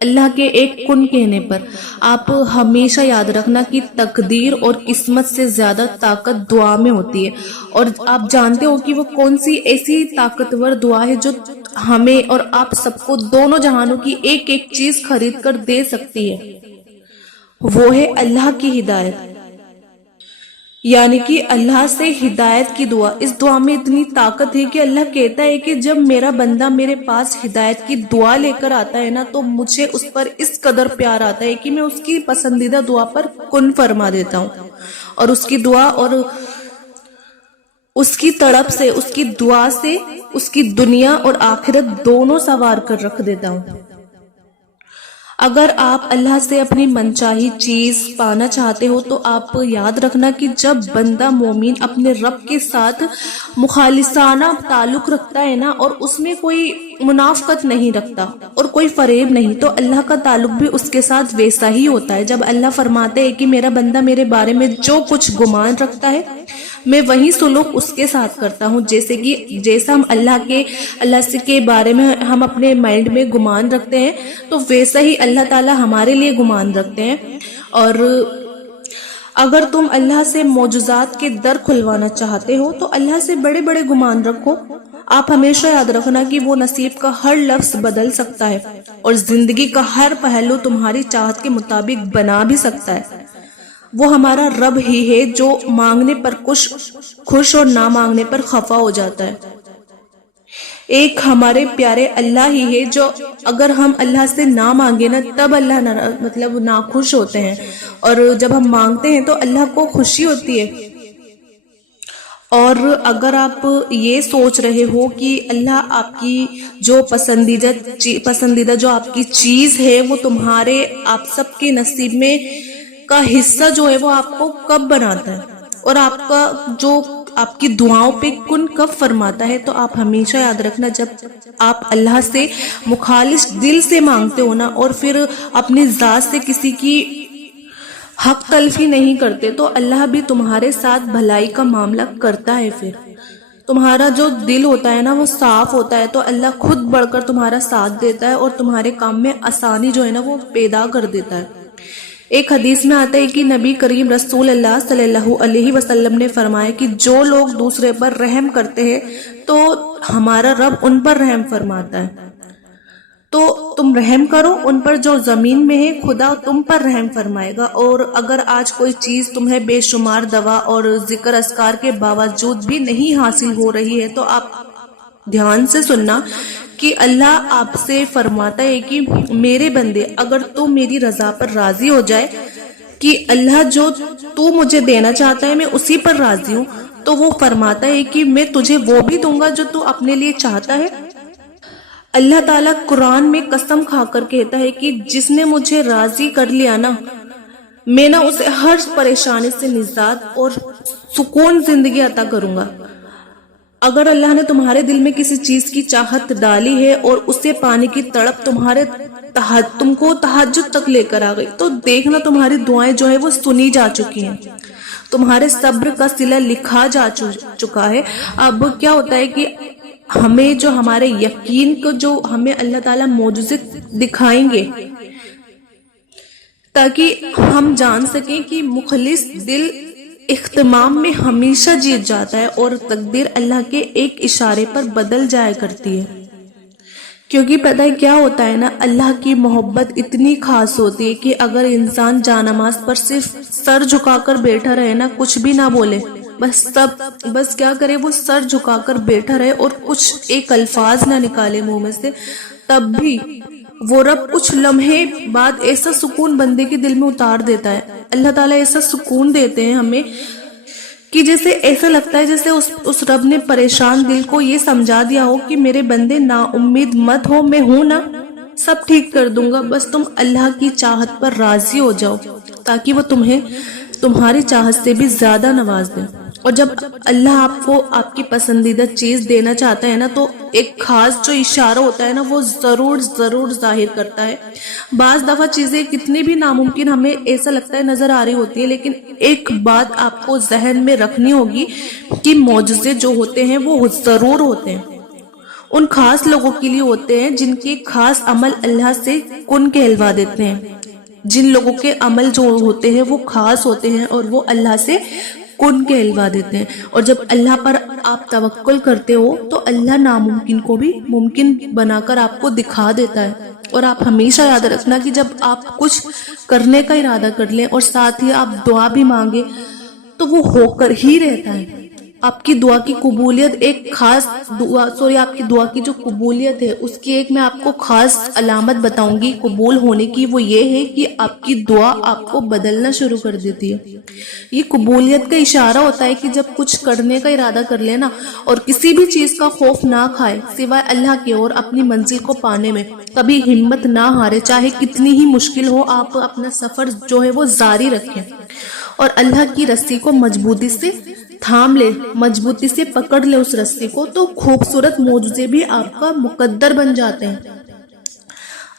اللہ کے ایک کن کہنے پر۔ آپ ہمیشہ یاد رکھنا کہ تقدیر اور قسمت سے زیادہ طاقت دعا میں ہوتی ہے، اور آپ جانتے ہو کہ وہ کون سی ایسی طاقتور دعا ہے جو ہمیں اور آپ سب کو دونوں جہانوں کی ایک ایک چیز خرید کر دے سکتی ہے، وہ ہے اللہ کی ہدایت، یعنی کہ اللہ سے ہدایت کی دعا۔ اس دعا میں اتنی طاقت ہے کہ اللہ کہتا ہے کہ جب میرا بندہ میرے پاس ہدایت کی دعا لے کر آتا ہے نا، تو مجھے اس پر اس قدر پیار آتا ہے کہ میں اس کی پسندیدہ دعا پر کن فرما دیتا ہوں، اور اس کی دعا اور اس کی تڑپ سے، اس کی دعا سے اس کی دنیا اور آخرت دونوں سنوار کر رکھ دیتا ہوں۔ اگر آپ اللہ سے اپنی منچاہی چیز پانا چاہتے ہو تو آپ یاد رکھنا کہ جب بندہ مومن اپنے رب کے ساتھ مخالصانہ تعلق رکھتا ہے نا، اور اس میں کوئی منافقت نہیں رکھتا اور کوئی فریب نہیں، تو اللہ کا تعلق بھی اس کے ساتھ ویسا ہی ہوتا ہے۔ جب اللہ فرماتے ہیں کہ میرا بندہ میرے بارے میں جو کچھ گمان رکھتا ہے میں وہی سلوک اس کے ساتھ کرتا ہوں، جیسا ہم اللہ سے کے بارے میں ہم اپنے مائنڈ میں گمان رکھتے ہیں تو ویسا ہی اللہ تعالی ہمارے لیے گمان رکھتے ہیں۔ اور اگر تم اللہ سے معجزات کے در کھلوانا چاہتے ہو تو اللہ سے بڑے بڑے گمان رکھو۔ آپ ہمیشہ یاد رکھنا کہ وہ نصیب کا ہر لفظ بدل سکتا ہے اور زندگی کا ہر پہلو تمہاری چاہت کے مطابق بنا بھی سکتا ہے۔ وہ ہمارا رب ہی ہے جو مانگنے پر خوش اور نہ مانگنے پر خفا ہو جاتا ہے۔ ایک ہمارے پیارے اللہ ہی ہے جو اگر ہم اللہ سے نہ مانگے نا تب اللہ ناخوش ہوتے ہیں، اور جب ہم مانگتے ہیں تو اللہ کو خوشی ہوتی ہے۔ اور اگر آپ یہ سوچ رہے ہو کہ اللہ آپ کی جو پسندیدہ جو آپ کی چیز ہے وہ تمہارے آپ سب کے نصیب میں کا حصہ جو ہے وہ آپ کو کب بناتا ہے اور آپ کی دعاؤں پہ کن کب فرماتا ہے، تو آپ ہمیشہ یاد رکھنا جب آپ اللہ سے مخالص دل سے مانگتے ہو نا، اور پھر اپنی ذات سے کسی کی حق تلفی نہیں کرتے، تو اللہ بھی تمہارے ساتھ بھلائی کا معاملہ کرتا ہے۔ پھر تمہارا جو دل ہوتا ہے نا وہ صاف ہوتا ہے تو اللہ خود بڑھ کر تمہارا ساتھ دیتا ہے اور تمہارے کام میں آسانی جو ہے نا وہ پیدا کر دیتا ہے۔ ایک حدیث میں آتا ہے کہ نبی کریم رسول اللہ صلی اللہ علیہ وسلم نے فرمایا کہ جو لوگ دوسرے پر رحم کرتے ہیں تو ہمارا رب ان پر رحم فرماتا ہے، تو تم رحم کرو ان پر جو زمین میں ہے، خدا تم پر رحم فرمائے گا۔ اور اگر آج کوئی چیز تمہیں بے شمار دوا اور ذکر اذکار کے باوجود بھی نہیں حاصل ہو رہی ہے تو آپ دھیان سے سننا کہ اللہ آپ سے فرماتا ہے کہ میرے بندے اگر تو میری رضا پر راضی ہو جائے کہ اللہ جو تو مجھے دینا چاہتا ہے میں اسی پر راضی ہوں، تو وہ فرماتا ہے کہ میں تجھے وہ بھی دوں گا جو تو اپنے لیے چاہتا ہے۔ اللہ تعالیٰ قرآن میں قسم کھا کر کہتا ہے کہ جس نے مجھے راضی کر لیا نا، میں نہ اسے ہر پریشانی سے نجات اور سکون زندگی عطا کروں گا۔ اگر اللہ نے تمہارے دل میں کسی چیز کی چاہت ڈالی ہے اور اسے پانے کی تڑپ تم کو تہجد تک لے کر آ گئی، تو دیکھنا تمہاری دعائیں جو ہے وہ سنی جا چکی ہیں، تمہارے صبر کا صلہ لکھا جا چکا ہے۔ اب کیا ہوتا ہے کہ ہمیں جو ہمارے یقین کو جو ہمیں اللہ تعالیٰ معجزے دکھائیں گے تاکہ ہم جان سکیں کہ مخلص دل اختمام میں ہمیشہ جیت جاتا ہے اور تقدیر اللہ کے ایک اشارے پر بدل جایا کرتی ہے۔ کیونکہ پتہ ہے کیا ہوتا ہے نا، اللہ کی محبت اتنی خاص ہوتی ہے کہ اگر انسان جانماز پر صرف سر جھکا کر بیٹھا رہے نا، کچھ بھی نہ بولے، بس کیا کرے، وہ سر جھکا کر بیٹھا رہے اور کچھ ایک الفاظ نہ نکالے منہ میں سے، تب بھی وہ رب کچھ لمحے بعد ایسا سکون بندے کے دل میں اتار دیتا ہے۔ اللہ تعالیٰ ایسا سکون دیتے ہیں ہمیں کہ جیسے ایسا لگتا ہے جیسے اس رب نے پریشان دل کو یہ سمجھا دیا ہو کہ میرے بندے نا امید مت ہو، میں ہوں نا، سب ٹھیک کر دوں گا، بس تم اللہ کی چاہت پر راضی ہو جاؤ تاکہ وہ تمہیں تمہاری چاہت سے بھی زیادہ نواز دے۔ اور جب اللہ آپ کو آپ کی پسندیدہ چیز دینا چاہتا ہے نا تو ایک خاص جو اشارہ ہوتا ہے نا وہ ضرور ظاہر کرتا ہے۔ بعض دفعہ چیزیں کتنی بھی ناممکن ہمیں ایسا لگتا ہے نظر آ رہی ہوتی ہے، لیکن ایک بات آپ کو ذہن میں رکھنی ہوگی کہ معجزے جو ہوتے ہیں وہ ضرور ہوتے ہیں، ان خاص لوگوں کے لیے ہوتے ہیں جن کے خاص عمل اللہ سے کن کہلوا دیتے ہیں. جن لوگوں کے عمل جو ہوتے ہیں وہ خاص ہوتے ہیں اور وہ اللہ سے کن کہلوا دیتے ہیں. اور جب اللہ پر آپ توکل کرتے ہو تو اللہ ناممکن کو بھی ممکن بنا کر آپ کو دکھا دیتا ہے. اور آپ ہمیشہ یاد رکھنا کہ جب آپ کچھ کرنے کا ارادہ کر لیں اور ساتھ ہی آپ دعا بھی مانگے تو وہ ہو کر ہی رہتا ہے. آپ کی دعا کی قبولیت ایک خاص آپ کی دعا کی جو قبولیت ہے اس کی ایک میں آپ کو خاص علامت بتاؤں گی قبول ہونے کی. وہ یہ ہے کہ آپ کی دعا آپ کو بدلنا شروع کر دیتی ہے. یہ قبولیت کا اشارہ ہوتا ہے کہ جب کچھ کرنے کا ارادہ کر لینا اور کسی بھی چیز کا خوف نہ کھائے سوائے اللہ کے اور اپنی منزل کو پانے میں کبھی ہمت نہ ہارے. چاہے کتنی ہی مشکل ہو آپ اپنا سفر جو ہے وہ جاری رکھیں اور اللہ کی رسی کو مضبوطی سے تھام لے, مضبوطی سے پکڑ لے اس رسی کو, تو خوبصورت معجزے بھی آپ کا مقدر بن جاتے ہیں.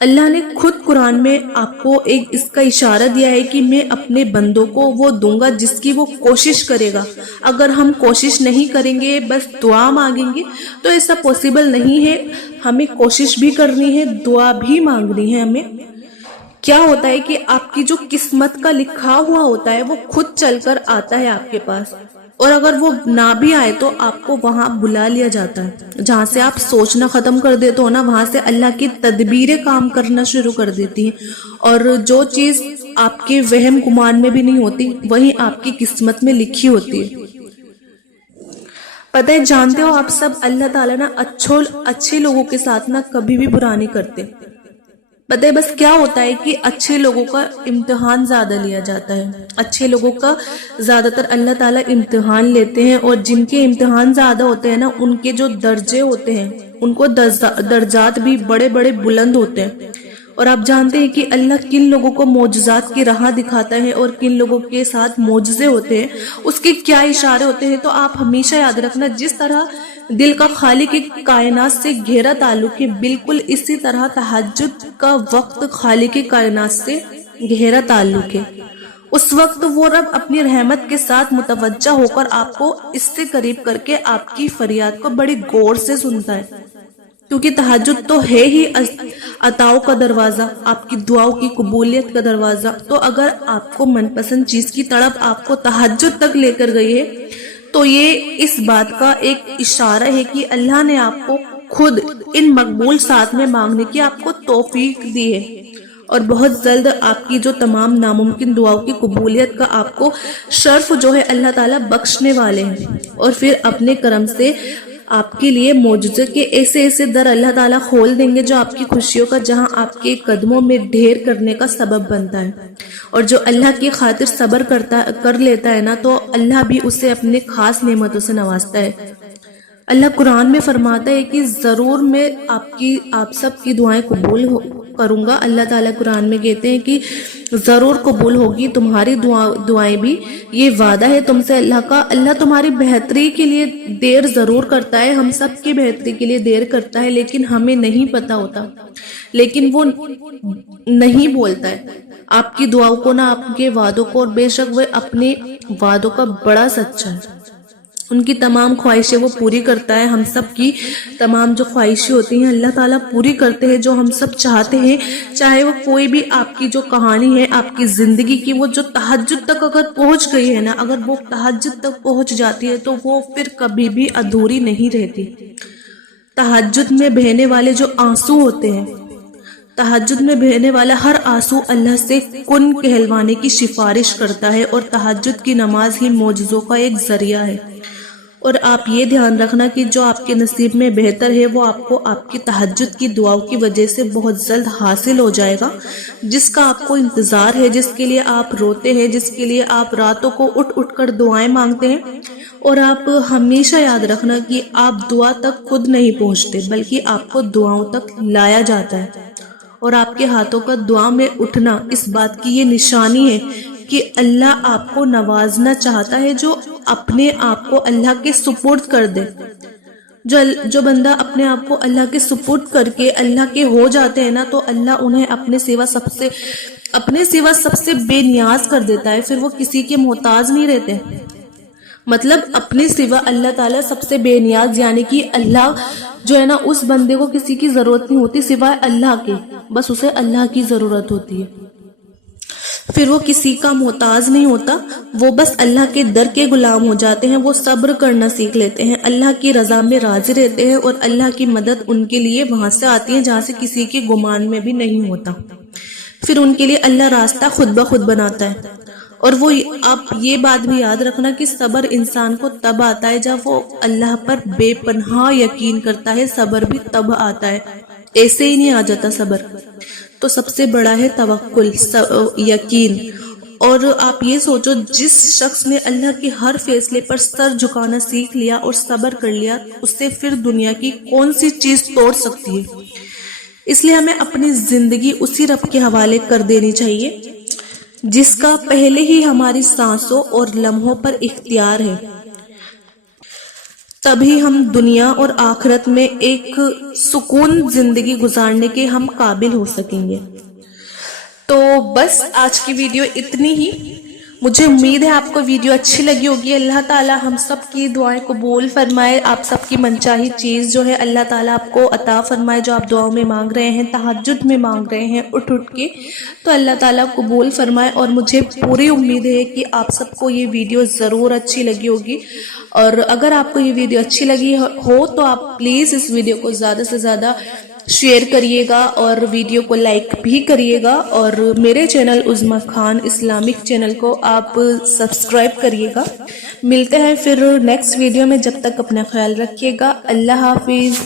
اللہ نے خود قرآن میں آپ کو ایک اس کا اشارہ دیا ہے کہ میں اپنے بندوں کو وہ دوں گا جس کی وہ کوشش کرے گا. اگر ہم کوشش نہیں کریں گے بس دعا مانگیں گے تو ایسا پوسیبل نہیں ہے. ہمیں کوشش بھی کرنی ہے, دعا بھی مانگنی ہے. ہمیں کیا ہوتا ہے کہ آپ کی جو قسمت کا لکھا ہوا ہوتا ہے وہ خود چل کر آتا ہے آپ کے پاس, اور اگر وہ نہ بھی آئے تو آپ کو وہاں بلا لیا جاتا ہے. جہاں سے آپ سوچنا ختم کر دیتے ہو نا وہاں سے اللہ کی تدبیریں کام کرنا شروع کر دیتی ہیں, اور جو چیز آپ کے وہم گمان میں بھی نہیں ہوتی وہی آپ کی قسمت میں لکھی ہوتی ہے. پتہ ہے, جانتے ہو آپ سب اللہ تعالیٰ نا اچھے لوگوں کے ساتھ نا کبھی بھی برا نہیں کرتے. پتہ ہے بس کیا ہوتا ہے کہ اچھے لوگوں کا امتحان زیادہ لیا جاتا ہے. اچھے لوگوں کا زیادہ تر اللہ تعالیٰ امتحان لیتے ہیں, اور جن کے امتحان زیادہ ہوتے ہیں نا ان کے جو درجے ہوتے ہیں ان کو درجات بھی بڑے بڑے بلند ہوتے ہیں. اور آپ جانتے ہیں کہ اللہ کن لوگوں کو معجزات کی راہ دکھاتا ہے اور کن لوگوں کے ساتھ معجزے ہوتے ہیں, اس کے کیا اشارے ہوتے ہیں. تو آپ ہمیشہ یاد رکھنا جس طرح دل کا خالق کائنات سے گہرا تعلق ہے بالکل اسی طرح تہجد کا وقت خالق کائنات سے گہرا تعلق ہے. اس وقت وہ رب اپنی رحمت کے ساتھ متوجہ ہو کر آپ کو اس سے قریب کر کے آپ کی فریاد کو بڑی غور سے سنتا ہے, کیونکہ تہجد تو ہے ہی عطاؤں کا دروازہ, آپ کی دعاؤں کی قبولیت کا دروازہ. تو اگر آپ کو من پسند چیز کی تڑپ آپ کو تہجد تک لے کر گئی ہے تو یہ اس بات کا ایک اشارہ ہے کہ اللہ نے آپ کو خود ان مقبول ساتھ میں مانگنے کی آپ کو توفیق دی ہے, اور بہت جلد آپ کی جو تمام ناممکن دعاؤں کی قبولیت کا آپ کو شرف جو ہے اللہ تعالیٰ بخشنے والے ہیں. اور پھر اپنے کرم سے آپ کے لیے معجزے کے ایسے در اللہ تعالیٰ کھول دیں گے جو آپ کی خوشیوں کا جہاں آپ کے قدموں میں ڈھیر کرنے کا سبب بنتا ہے. اور جو اللہ کی خاطر صبر کر لیتا ہے نا تو اللہ بھی اسے اپنے خاص نعمتوں سے نوازتا ہے. اللہ قرآن میں فرماتا ہے کہ ضرور میں آپ سب کی دعائیں قبول کروں گا. اللہ تعالیٰ قرآن میں کہتے ہیں کہ ضرور قبول ہوگی تمہاری دعائیں بھی, یہ وعدہ ہے تم سے اللہ کا. اللہ تمہاری بہتری کے لیے دیر ضرور کرتا ہے, ہم سب کی بہتری کے لیے دیر کرتا ہے, لیکن ہمیں نہیں پتا ہوتا, لیکن وہ نہیں بولتا ہے آپ کی دعاؤں کو نہ آپ کے وعدوں کو, اور بے شک وہ اپنے وعدوں کا بڑا سچا ہے. ان کی تمام خواہشیں وہ پوری کرتا ہے. ہم سب کی تمام جو خواہشیں ہوتی ہیں اللہ تعالیٰ پوری کرتے ہیں جو ہم سب چاہتے ہیں, چاہے وہ کوئی بھی آپ کی جو کہانی ہے آپ کی زندگی کی وہ جو تہجد تک اگر پہنچ گئی ہے نا, اگر وہ تہجد تک پہنچ جاتی ہے تو وہ پھر کبھی بھی ادھوری نہیں رہتی. تہجد میں بہنے والے جو آنسو ہوتے ہیں, تہجد میں بہنے والا ہر آنسو اللہ سے کن کہلوانے کی سفارش کرتا ہے, اور تہجد کی نماز ہی معجزوں کا ایک ذریعہ ہے. اور آپ یہ دھیان رکھنا کہ جو آپ کے نصیب میں بہتر ہے وہ آپ کو آپ کی تہجد کی دعاؤں کی وجہ سے بہت جلد حاصل ہو جائے گا. جس کا آپ کو انتظار ہے, جس کے لیے آپ روتے ہیں, جس کے لیے آپ راتوں کو اٹھ کر دعائیں مانگتے ہیں. اور آپ ہمیشہ یاد رکھنا کہ آپ دعا تک خود نہیں پہنچتے بلکہ آپ کو دعاؤں تک لایا جاتا ہے. اور آپ کے ہاتھوں کا دعا میں اٹھنا اس بات کی یہ نشانی ہے کہ اللہ آپ کو نوازنا چاہتا ہے, جو اپنے آپ کو اللہ کے سپرد کر دے. جو بندہ اپنے آپ کو اللہ کے سپرد کر کے اللہ کے ہو جاتے ہیں نا تو اللہ انہیں اپنے سوا سب سے بے نیاز کر دیتا ہے. پھر وہ کسی کے محتاج نہیں رہتے. مطلب اپنے سوا اللہ تعالیٰ سب سے بے نیاز, یعنی کہ اللہ جو ہے نا اس بندے کو کسی کی ضرورت نہیں ہوتی سوائے اللہ کے، بس اسے اللہ کی ضرورت ہوتی ہے، پھر وہ کسی کا محتاج نہیں ہوتا، وہ بس اللہ کے در کے غلام ہو جاتے ہیں، وہ صبر کرنا سیکھ لیتے ہیں، اللہ کی رضا میں راضی رہتے ہیں، اور اللہ کی مدد ان کے لیے وہاں سے آتی ہے جہاں سے کسی کے گمان میں بھی نہیں ہوتا، پھر ان کے لیے اللہ راستہ خود بخود بناتا ہے۔ اور وہ آپ یہ بات بھی یاد رکھنا کہ صبر انسان کو تب آتا ہے جب وہ اللہ پر بے پناہ یقین کرتا ہے، صبر بھی تب آتا ہے، ایسے ہی نہیں آ جاتا صبر۔ تو سب سے بڑا ہے توکل، یقین۔ اور آپ یہ سوچو جس شخص نے اللہ کے ہر فیصلے پر سر جھکانا سیکھ لیا اور صبر کر لیا، اس سے پھر دنیا کی کون سی چیز توڑ سکتی ہے؟ اس لیے ہمیں اپنی زندگی اسی رب کے حوالے کر دینی چاہیے جس کا پہلے ہی ہماری سانسوں اور لمحوں پر اختیار ہے، تبھی ہم دنیا اور آخرت میں ایک سکون زندگی گزارنے کے ہم قابل ہو سکیں گے۔ تو بس آج کی ویڈیو اتنی ہی، مجھے امید ہے آپ کو ویڈیو اچھی لگی ہوگی۔ اللہ تعالی ہم سب کی دعائیں قبول فرمائے، آپ سب کی منچاہی چیز جو ہے اللہ تعالیٰ آپ کو عطا فرمائے، جو آپ دعاؤں میں مانگ رہے ہیں، تہجد میں مانگ رہے ہیں اٹھ کے، تو اللہ تعالیٰ قبول فرمائے۔ اور مجھے پوری امید ہے کہ آپ سب کو یہ ویڈیو ضرور اچھی لگی ہوگی، اور اگر آپ کو یہ ویڈیو اچھی لگی ہو تو آپ پلیز اس ویڈیو کو زیادہ سے زیادہ شیئر کریے گا اور ویڈیو کو لائک بھی کریے گا، اور میرے چینل عظمیٰ خان اسلامک چینل کو آپ سبسکرائب کریے گا۔ ملتے ہیں پھر نیکسٹ ویڈیو میں، جب تک اپنا خیال رکھیے گا، اللہ حافظ۔